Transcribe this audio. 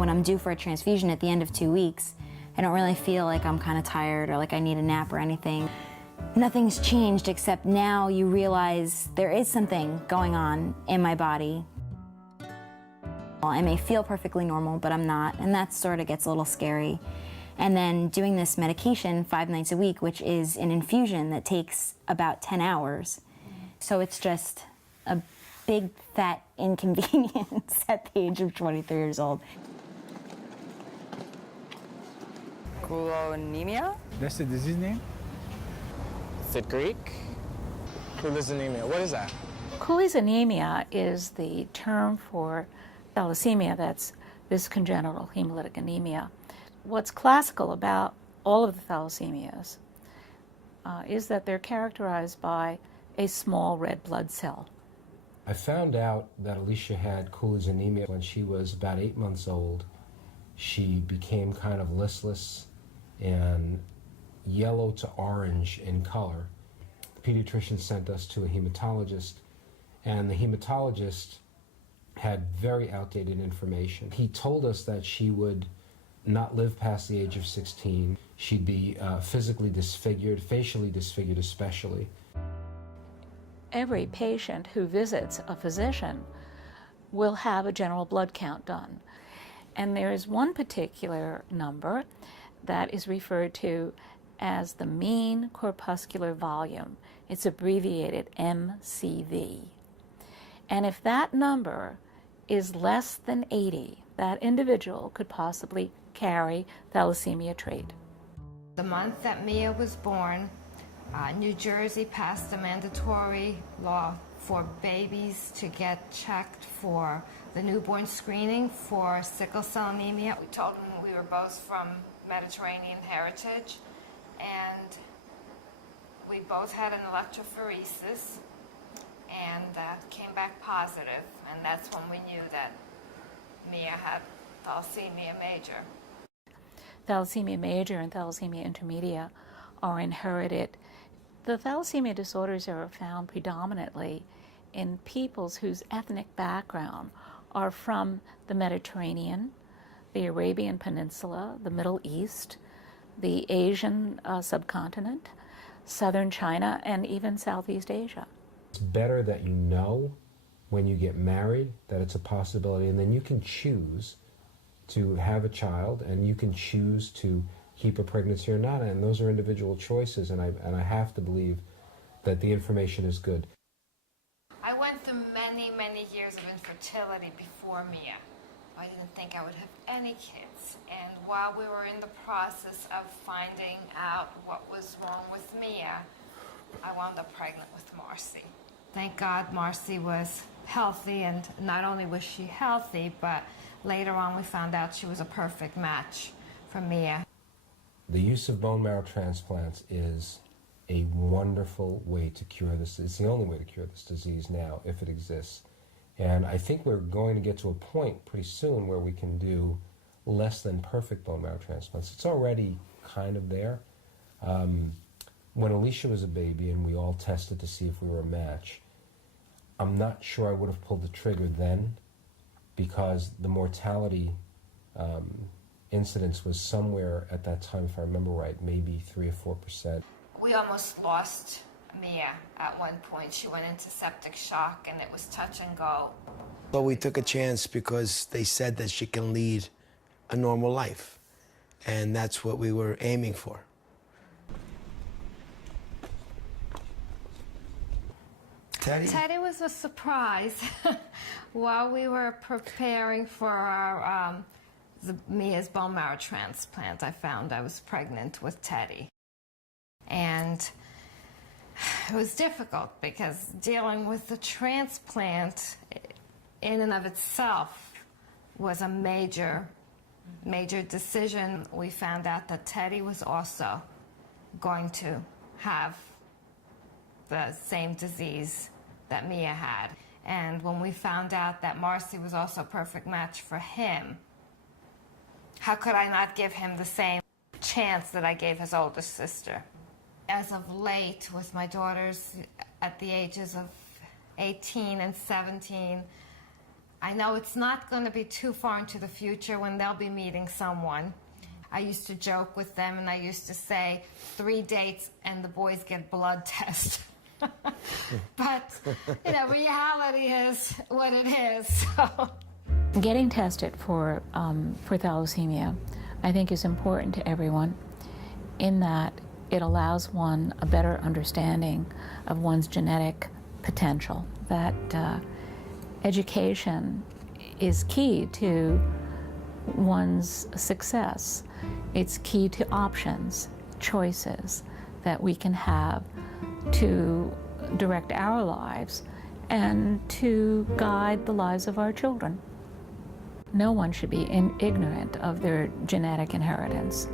When I'm due for a transfusion at the end of 2 weeks, I don't really feel like I'm kind of tired or like I need a nap or anything. Nothing's changed except now you realize there is something going on in my body. I may feel perfectly normal, but I'm not, and that sort of gets a little scary. And then doing this medication 5 nights a week, which is an infusion that takes about 10 hours. So it's just a big, fat inconvenience at the age of 23 years old. Anemia? That's the disease name? Is it Greek? Cooley's anemia. What is that? Cooley's anemia is the term for thalassemia, this congenital hemolytic anemia. What's classical about all of the thalassemias is that they're characterized by a small red blood cell. I found out that Alicia had Cooley's anemia when she was about 8 months old. She became kind of listless and yellow to orange in color. The pediatrician sent us to a hematologist, and the hematologist had very outdated information. He told us that she would not live past the age of 16. She'd be physically disfigured, facially disfigured especially. Every patient who visits a physician will have a general blood count done. And there is one particular number that is referred to as the mean corpuscular volume. It's abbreviated MCV. And if that number is less than 80, that individual could possibly carry thalassemia trait. The month that Mia was born, New Jersey passed a mandatory law for babies to get checked for the newborn screening for sickle cell anemia. We told them we were both from Mediterranean heritage, and we both had an electrophoresis and came back positive, and that's when we knew that Mia had thalassemia major. Thalassemia major and thalassemia intermedia are inherited. The thalassemia disorders are found predominantly in peoples whose ethnic background are from the Mediterranean, the Arabian Peninsula, the Middle East, the Asian subcontinent, southern China, and even Southeast Asia. It's better that you know when you get married that it's a possibility, and then you can choose to have a child, and you can choose to keep a pregnancy or not, and those are individual choices, and I have to believe that the information is good. I went through many, many years of infertility before Mia. I didn't think I would have any kids, and while we were in the process of finding out what was wrong with Mia, I wound up pregnant with Marcy. Thank God Marcy was healthy, and not only was she healthy, but later on we found out she was a perfect match for Mia. The use of bone marrow transplants is a wonderful way to cure this. It's the only way to cure this disease now, if it exists. And I think we're going to get to a point pretty soon where we can do less than perfect bone marrow transplants. It's already kind of there. When Alicia was a baby and we all tested to see if we were a match, I'm not sure I would have pulled the trigger then, because the mortality incidence was somewhere at that time, if I remember right, maybe 3 or 4%. We almost lost Mia at one point. She went into septic shock, and it was touch and go. But we took a chance because they said that she can lead a normal life, and that's what we were aiming for. Teddy was a surprise. While we were preparing for our Mia's bone marrow transplant, I found I was pregnant with Teddy. And it was difficult because dealing with the transplant in and of itself was a major decision. We found out that Teddy was also going to have the same disease that Mia had. And when we found out that Marcy was also a perfect match for him, how could I not give him the same chance that I gave his older sister? As of late, with my daughters at the ages of 18 and 17, I know it's not going to be too far into the future when they'll be meeting someone. I used to joke with them and I used to say 3 dates and the boys get blood tests. But, you know, reality is what it is. So. Getting tested for thalassemia, I think, is important to everyone in that it allows one a better understanding of one's genetic potential, that education is key to one's success. It's key to options, choices that we can have to direct our lives and to guide the lives of our children. No one should be ignorant of their genetic inheritance.